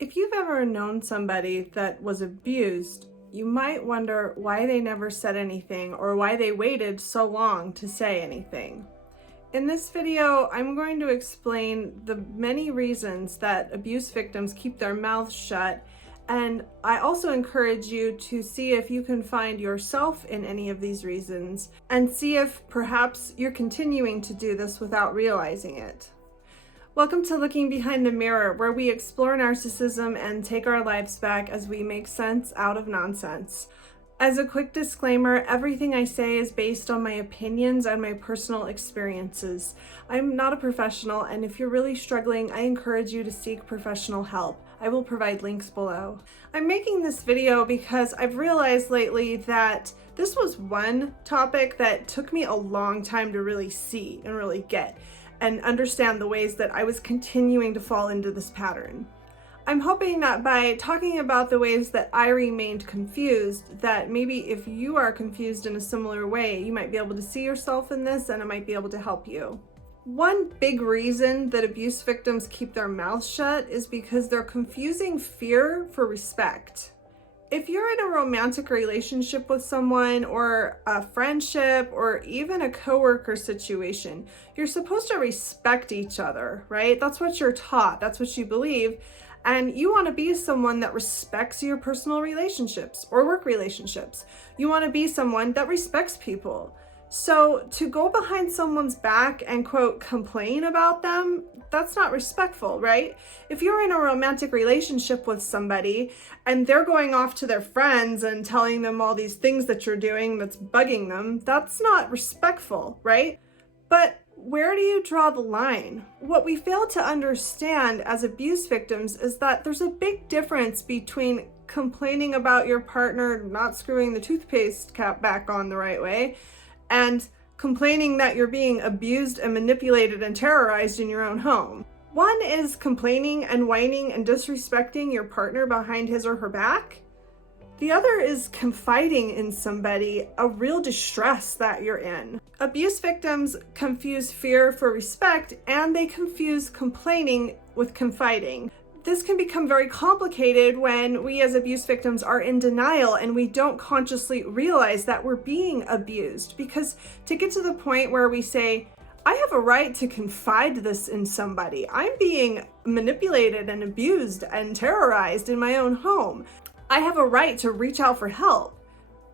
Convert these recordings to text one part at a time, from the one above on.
If you've ever known somebody that was abused, you might wonder why they never said anything or why they waited so long to say anything. In this video, I'm going to explain the many reasons that abuse victims keep their mouths shut, and I also encourage you to see if you can find yourself in any of these reasons and see if perhaps you're continuing to do this without realizing it. Welcome to Looking Behind the Mirror, where we explore narcissism and take our lives back as we make sense out of nonsense. As a quick disclaimer, everything I say is based on my opinions and my personal experiences. I'm not a professional, and if you're really struggling, I encourage you to seek professional help. I will provide links below. I'm making this video because I've realized lately that this was one topic that took me a long time to really see and really get and understand the ways that I was continuing to fall into this pattern. I'm hoping that by talking about the ways that I remained confused, that maybe if you are confused in a similar way, you might be able to see yourself in this and it might be able to help you. One big reason that abuse victims keep their mouths shut is because they're confusing fear for respect. If you're in a romantic relationship with someone or a friendship or even a coworker situation, you're supposed to respect each other, right? That's what you're taught. That's what you believe. And you want to be someone that respects your personal relationships or work relationships. You want to be someone that respects people. So to go behind someone's back and quote, complain about them, that's not respectful, right? If you're in a romantic relationship with somebody and they're going off to their friends and telling them all these things that you're doing that's bugging them, that's not respectful, right? But where do you draw the line? What we fail to understand as abuse victims is that there's a big difference between complaining about your partner not screwing the toothpaste cap back on the right way and complaining that you're being abused and manipulated and terrorized in your own home. One is complaining and whining and disrespecting your partner behind his or her back. The other is confiding in somebody, a real distress that you're in. Abuse victims confuse fear for respect, and they confuse complaining with confiding. This can become very complicated when we as abuse victims are in denial and we don't consciously realize that we're being abused. Because to get to the point where we say, I have a right to confide this in somebody. I'm being manipulated and abused and terrorized in my own home. I have a right to reach out for help.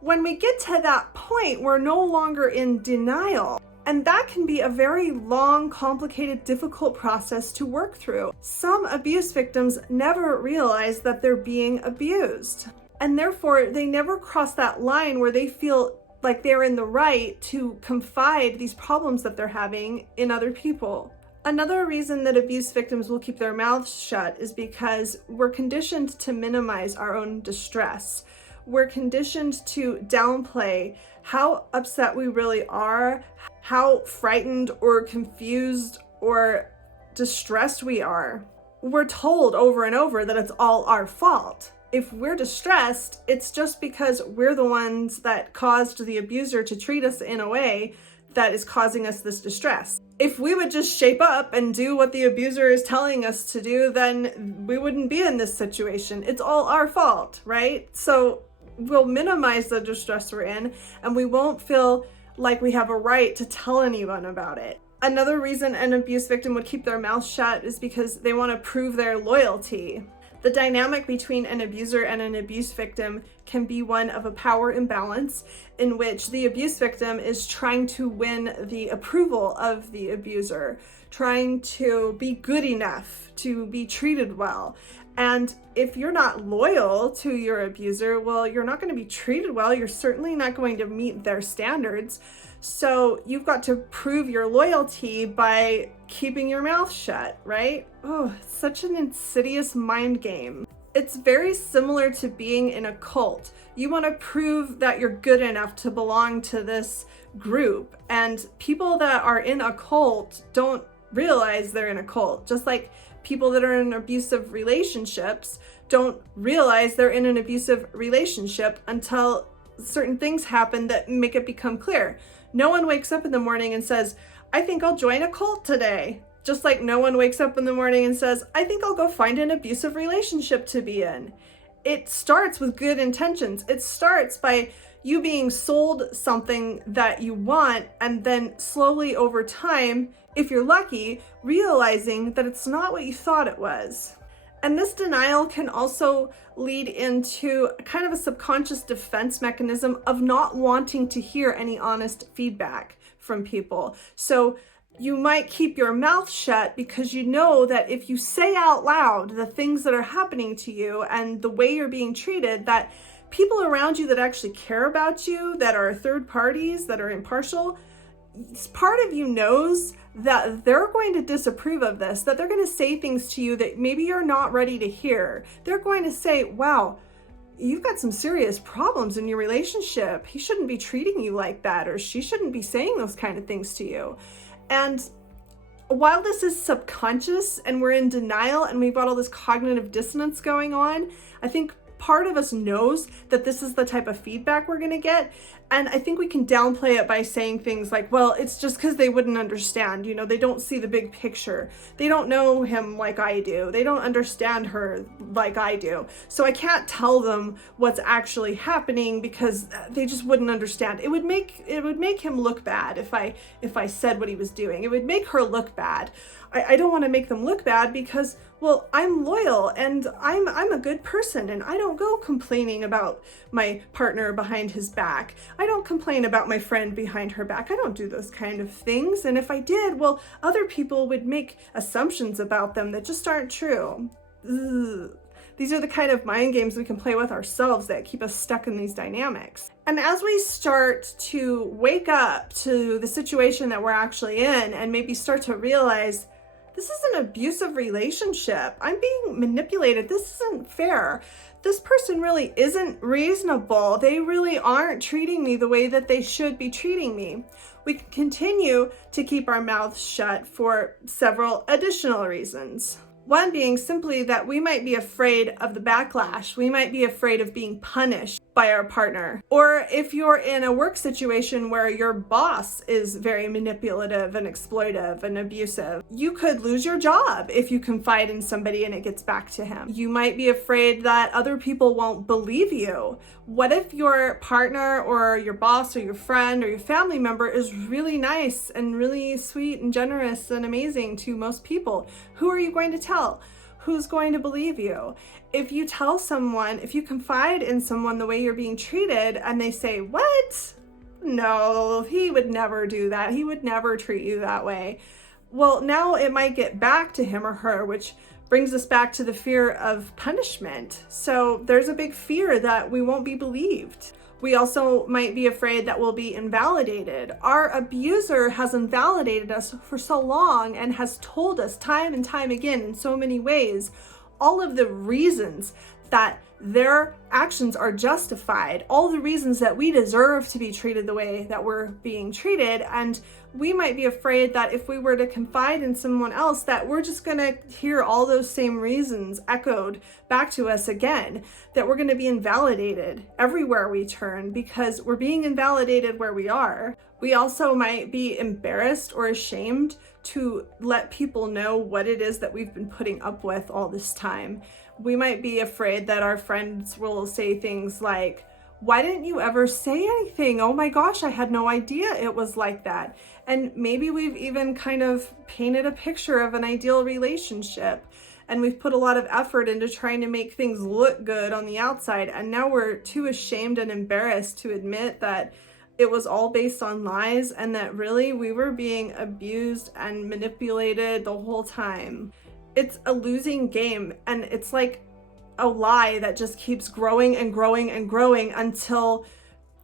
When we get to that point, we're no longer in denial. And that can be a very long, complicated, difficult process to work through. Some abuse victims never realize that they're being abused. And therefore, they never cross that line where they feel like they're in the right to confide these problems that they're having in other people. Another reason that abuse victims will keep their mouths shut is because we're conditioned to minimize our own distress. We're conditioned to downplay how upset we really are, how frightened or confused or distressed we are. We're told over and over that it's all our fault. If we're distressed, it's just because we're the ones that caused the abuser to treat us in a way that is causing us this distress. If we would just shape up and do what the abuser is telling us to do, then we wouldn't be in this situation. It's all our fault, right? So we'll minimize the distress we're in, and we won't feel like we have a right to tell anyone about it. Another reason an abuse victim would keep their mouth shut is because they want to prove their loyalty. The dynamic between an abuser and an abuse victim can be one of a power imbalance in which the abuse victim is trying to win the approval of the abuser, trying to be good enough to be treated well. And if you're not loyal to your abuser, well, you're not going to be treated well. You're certainly not going to meet their standards. So you've got to prove your loyalty by keeping your mouth shut, right? Oh, it's such an insidious mind game. It's very similar to being in a cult. You want to prove that you're good enough to belong to this group. And people that are in a cult don't realize they're in a cult. Just like people that are in abusive relationships don't realize they're in an abusive relationship until certain things happen that make it become clear. No one wakes up in the morning and says, I think I'll join a cult today. Just like no one wakes up in the morning and says, I think I'll go find an abusive relationship to be in. It starts with good intentions. It starts by you being sold something that you want, and then slowly over time, if you're lucky, realizing that it's not what you thought it was. And this denial can also lead into kind of a subconscious defense mechanism of not wanting to hear any honest feedback from people. So you might keep your mouth shut because you know that if you say out loud the things that are happening to you and the way you're being treated, that people around you that actually care about you, that are third parties, that are impartial, part of you knows that they're going to disapprove of this, that they're going to say things to you that maybe you're not ready to hear. They're going to say, wow, you've got some serious problems in your relationship. He shouldn't be treating you like that, or she shouldn't be saying those kind of things to you. And while this is subconscious and we're in denial and we've got all this cognitive dissonance going on, I think part of us knows that this is the type of feedback we're going to get. And I think we can downplay it by saying things like, well, it's just because they wouldn't understand. You know, they don't see the big picture. They don't know him like I do. They don't understand her like I do. So I can't tell them what's actually happening because they just wouldn't understand. It would make him look bad if I said what he was doing. It would make her look bad. I don't want to make them look bad because, well, I'm loyal and I'm a good person, and I don't go complaining about my partner behind his back. I don't complain about my friend behind her back. I don't do those kind of things. And if I did, well, other people would make assumptions about them that just aren't true. Ugh. These are the kind of mind games we can play with ourselves that keep us stuck in these dynamics. And as we start to wake up to the situation that we're actually in and maybe start to realize, this is an abusive relationship. I'm being manipulated. This isn't fair. This person really isn't reasonable. They really aren't treating me the way that they should be treating me. We can continue to keep our mouths shut for several additional reasons. One being simply that we might be afraid of the backlash. We might be afraid of being punished by our partner. Or if you're in a work situation where your boss is very manipulative and exploitive and abusive, you could lose your job if you confide in somebody and it gets back to him. You might be afraid that other people won't believe you. What if your partner or your boss or your friend or your family member is really nice and really sweet and generous and amazing to most people? Who are you going to tell? Who's going to believe you? If you tell someone, if you confide in someone the way you're being treated and they say, what? No, he would never do that. He would never treat you that way. Well, now it might get back to him or her, which brings us back to the fear of punishment. So there's a big fear that we won't be believed. We also might be afraid that we'll be invalidated. Our abuser has invalidated us for so long and has told us time and time again in so many ways all of the reasons that their actions are justified, all the reasons that we deserve to be treated the way that we're being treated. And we might be afraid that if we were to confide in someone else, that we're just going to hear all those same reasons echoed back to us again, that we're going to be invalidated everywhere we turn because we're being invalidated where we are. We also might be embarrassed or ashamed to let people know what it is that we've been putting up with all this time. We might be afraid that our friends will say things like, why didn't you ever say anything? Oh my gosh, I had no idea it was like that. And maybe we've even kind of painted a picture of an ideal relationship, and we've put a lot of effort into trying to make things look good on the outside. And now we're too ashamed and embarrassed to admit that it was all based on lies and that really we were being abused and manipulated the whole time. It's a losing game, and it's like a lie that just keeps growing and growing and growing until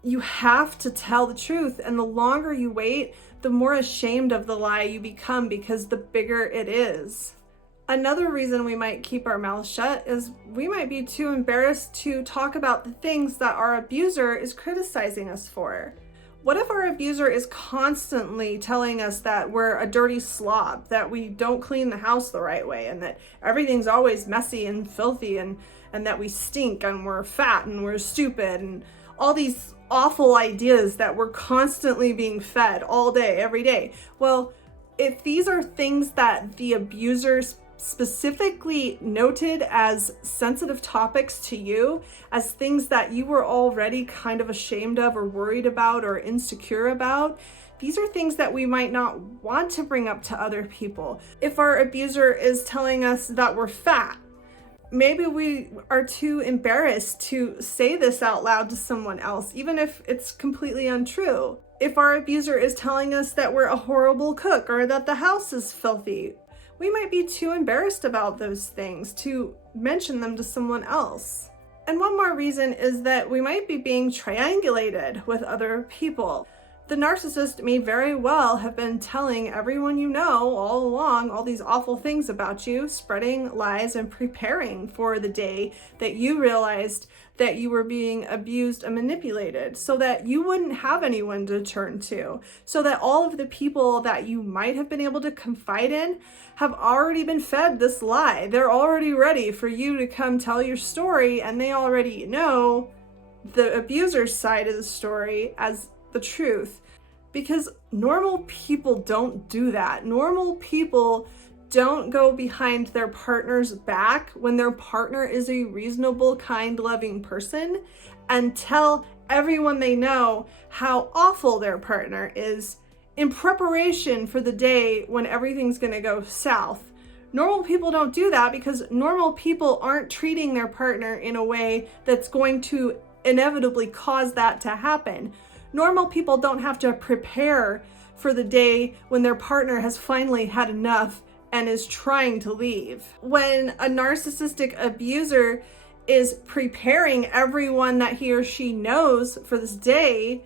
you have to tell the truth. And the longer you wait, the more ashamed of the lie you become because the bigger it is. Another reason we might keep our mouths shut is we might be too embarrassed to talk about the things that our abuser is criticizing us for. What if our abuser is constantly telling us that we're a dirty slob, that we don't clean the house the right way, and that everything's always messy and filthy, and that we stink and we're fat and we're stupid, and all these awful ideas that we're constantly being fed all day, every day? Well, if these are things that the abusers specifically noted as sensitive topics to you, as things that you were already kind of ashamed of or worried about or insecure about, these are things that we might not want to bring up to other people. If our abuser is telling us that we're fat, maybe we are too embarrassed to say this out loud to someone else, even if it's completely untrue. If our abuser is telling us that we're a horrible cook or that the house is filthy, we might be too embarrassed about those things to mention them to someone else. And one more reason is that we might be being triangulated with other people. The narcissist may very well have been telling everyone you know all along all these awful things about you, spreading lies and preparing for the day that you realized that you were being abused and manipulated, so that you wouldn't have anyone to turn to, so that all of the people that you might have been able to confide in have already been fed this lie. They're already ready for you to come tell your story, and they already know the abuser's side of the story as the truth. Because normal people don't do that. Normal people don't go behind their partner's back when their partner is a reasonable, kind, loving person and tell everyone they know how awful their partner is in preparation for the day when everything's gonna go south. Normal people don't do that because normal people aren't treating their partner in a way that's going to inevitably cause that to happen. Normal people don't have to prepare for the day when their partner has finally had enough and is trying to leave. When a narcissistic abuser is preparing everyone that he or she knows for this day,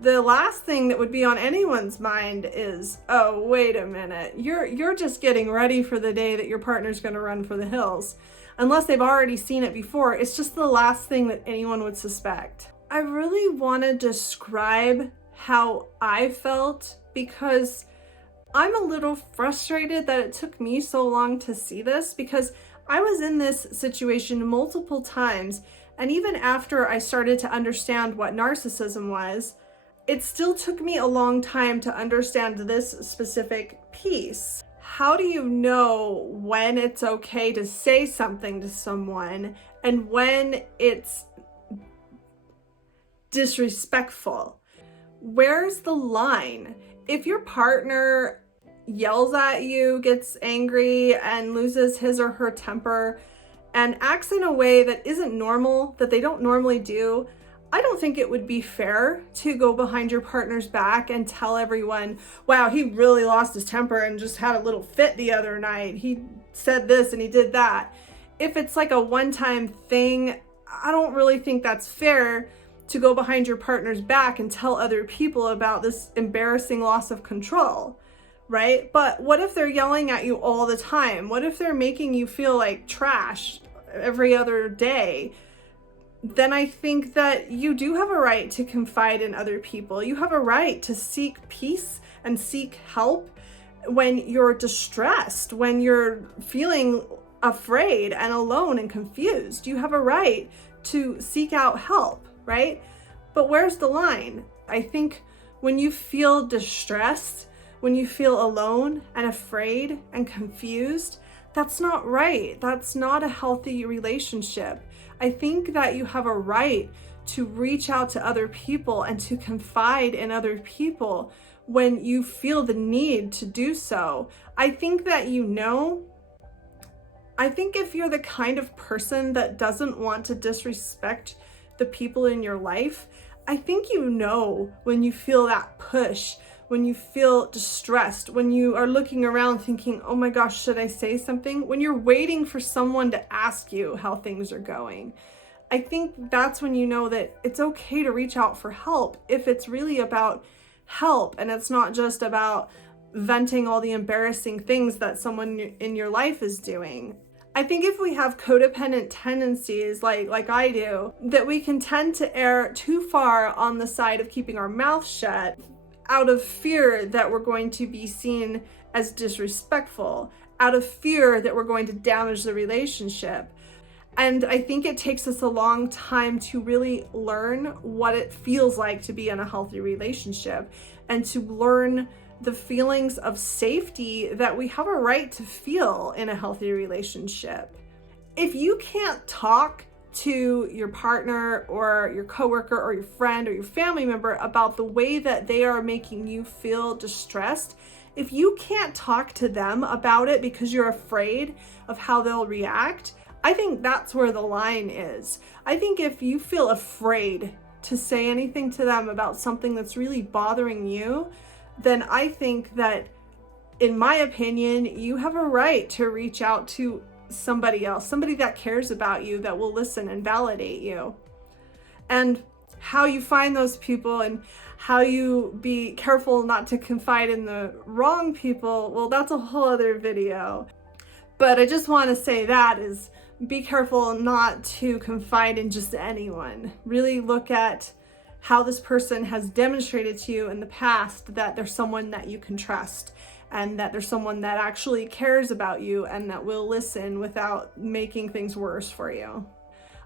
the last thing that would be on anyone's mind is, oh, wait a minute, you're just getting ready for the day that your partner's gonna run for the hills. Unless they've already seen it before, it's just the last thing that anyone would suspect. I really want to describe how I felt because I'm a little frustrated that it took me so long to see this, because I was in this situation multiple times, and even after I started to understand what narcissism was, it still took me a long time to understand this specific piece. How do you know when it's okay to say something to someone and when it's disrespectful? Where's the line? If your partner yells at you, gets angry, and loses his or her temper, and acts in a way that isn't normal, that they don't normally do, I don't think it would be fair to go behind your partner's back and tell everyone, wow, he really lost his temper and just had a little fit the other night. He said this and he did that. If it's like a one-time thing, I don't really think that's fair to go behind your partner's back and tell other people about this embarrassing loss of control, right? But what if they're yelling at you all the time? What if they're making you feel like trash every other day? Then I think that you do have a right to confide in other people. You have a right to seek peace and seek help when you're distressed, when you're feeling afraid and alone and confused. You have a right to seek out help, right? But where's the line? I think when you feel distressed, when you feel alone and afraid and confused, that's not right. That's not a healthy relationship. I think that you have a right to reach out to other people and to confide in other people when you feel the need to do so. I think that I think if you're the kind of person that doesn't want to disrespect the people in your life, I think you know when you feel that push, when you feel distressed, when you are looking around thinking, oh my gosh, should I say something? When you're waiting for someone to ask you how things are going. I think that's when you know that it's okay to reach out for help if it's really about help and it's not just about venting all the embarrassing things that someone in your life is doing. I think if we have codependent tendencies like I do, that we can tend to err too far on the side of keeping our mouth shut out of fear that we're going to be seen as disrespectful, out of fear that we're going to damage the relationship. And I think it takes us a long time to really learn what it feels like to be in a healthy relationship and to learn the feelings of safety that we have a right to feel in a healthy relationship. If you can't talk to your partner or your coworker or your friend or your family member about the way that they are making you feel distressed, if you can't talk to them about it because you're afraid of how they'll react, I think that's where the line is. I think if you feel afraid to say anything to them about something that's really bothering you, then I think that, in my opinion, you have a right to reach out to somebody else, somebody that cares about you, that will listen and validate you. And how you find those people and how you be careful not to confide in the wrong people, well, that's a whole other video. But I just want to say that is, be careful not to confide in just anyone. Really look at how this person has demonstrated to you in the past that they're someone that you can trust, and that there's someone that actually cares about you and that will listen without making things worse for you.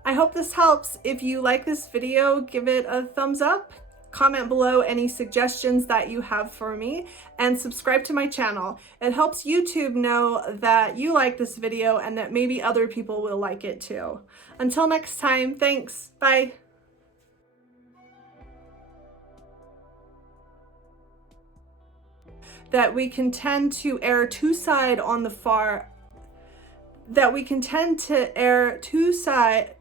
I hope this helps. If you like this video, give it a thumbs up, comment below any suggestions that you have for me, and subscribe to my channel. It helps YouTube know that you like this video and that maybe other people will like it too. Until next time, thanks, bye. That we can tend to err too side on the far, that we can tend to err too side.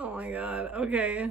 Oh my God, okay.